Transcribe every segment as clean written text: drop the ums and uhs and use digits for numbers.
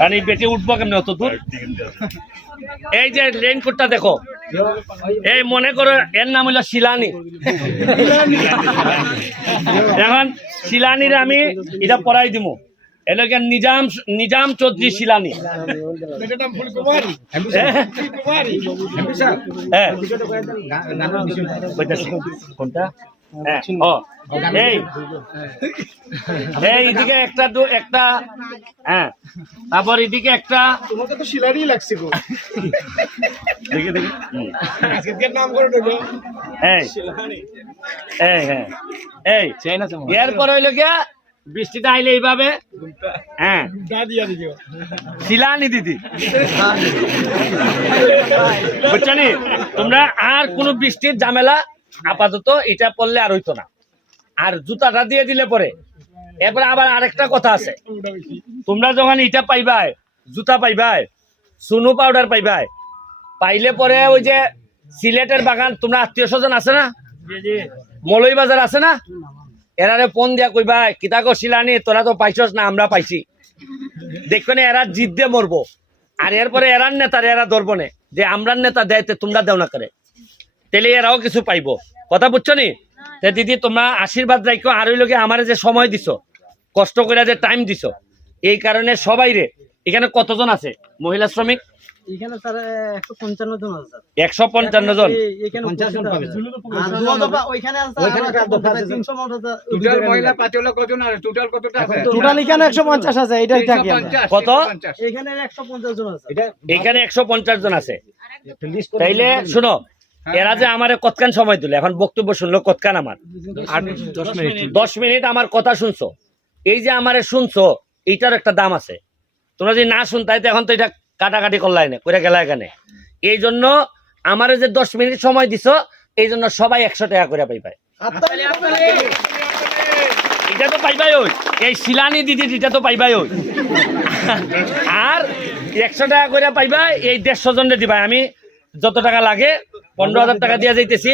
মানে বেটে উঠবো কেমনি অত দূর? এই যে রেইনকোটটা দেখো, এই মনে করো এর নাম হলো শিলানি। এখন শিলানির আমি এটা পড়াই দিব, এলাকার নিজাম চৌধুরী শিলানি। কোনটা? এইদিকে একটা হ্যাঁ, তারপর এদিকে একটা। তোমাকে তো শিলানি লাগছে গো। দেখি দেখি আজকে নাম করে দেবো এই এই হ্যাঁ এই এরপর হইলো গিয়া বৃষ্টিটা আইলে এইভাবে হ্যাঁ শিলানি দিদি, বুঝছো নি? তোমরা আর কোন বৃষ্টির ঝামেলা আপাতত এটা পড়লে আর হইতো না। আর জুতাটা দিয়ে দিলে পরে এরপরে আবার আরেকটা কথা আছে, তোমরা যখন এটা পাইবাই, জুতা পাইবাই, সুনু পাউডার পাইবাই, পাইলে পরে ওই যে সিলেটের বাগান, তোমরা আত্মীয় স্বজন আছে না, মলই বাজার আছে না, এরারে ফোন দিয়া কইবা কিতা গো শিলানি তোরা তো পাইছস না, আমরা পাইছি। দেখবে না এরা জিদ দিয়ে মরবো, আর এরপরে এরার নেতার এরা ধরবো না যে আমরার নেতা দেয় তোমরা দেও না করে, তাহলে এরাও কিছু পাইবো। কথা বুঝছো নি? দিদি তোমরা আশীর্বাদ রাখো, আর ওই লোকে আমার যে সময় দিছো, কষ্ট করে যে টাইম দিছো, এই কারণে সবাই রে। এখানে কতজন আছে মহিলা শ্রমিক? এখানে স্যার 155 জন আছে। 155 জন। এখানে 50 জন পাবে। আর ওইখানে আছে 300 টোটাল মহিলা পাতিওলা কতজন আছে? টোটাল কতটা আছে? টোটাল এখানে 150 আছে, এটাই থাকে। কত? এখানে 150 জন আছে। এখানে 150 জন আছে। তাইলে শুনো, এরা যে আমারে কতক্ষণ সময় দিল, এখন বক্তব্য শুনলো কতক্ষণ? আমার 10 মিনিট আমার কথা শুনছো। এই যে আমারে শুনছো, এইটার একটা দাম আছে। তোমরা যদি না শুনতাই তো এখন তো এটা কাটাকাটি করলাই না, করে গেলা এখানে। এই জন্য আমারে যে 10 মিনিট সময় দিছো, এই জন্য সবাই 100 টাকা করে পাইবাই। এটা তো পাইবাই ওই, এই শিলানি দিদি এটা তো পাইবাই ওই। আর 100 টাকা করে পাইবাই, এই 150 জনে দিবাই। আমি যত টাকা লাগে 15,000 টাকা দিয়ে যাইতেছি,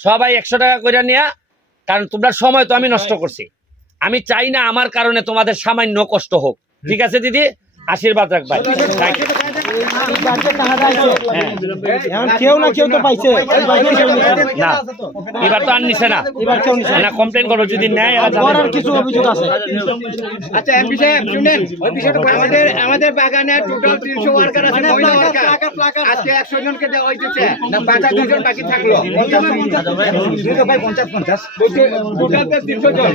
সবাই 100 টাকা করে নিয়া। কারণ তোমরা সময় তো আমি নষ্ট করছি, আমি চাই না আমার কারণে তোমাদের সামান্য কষ্ট হোক। ঠিক আছে দিদি, আশীর্বাদ রাখবাই। কেউ না কেউ তো পাইছে না, এবার তো আর নিছে না, না কমপ্লেন করো যদি নেয়। কিছু অভিযোগ আছে। আচ্ছা এমপি সাহেব শুনেন, ওই বিষয়টা আমাদের বাগানে টোটাল 300 ওয়ার্কার আছে, মহিলা ওয়ার্কার। আজকে 100 জনকে দেওয়া হইতেছে না, 2 জন বাকি থাকলো। 50 টোটাল 300 জন।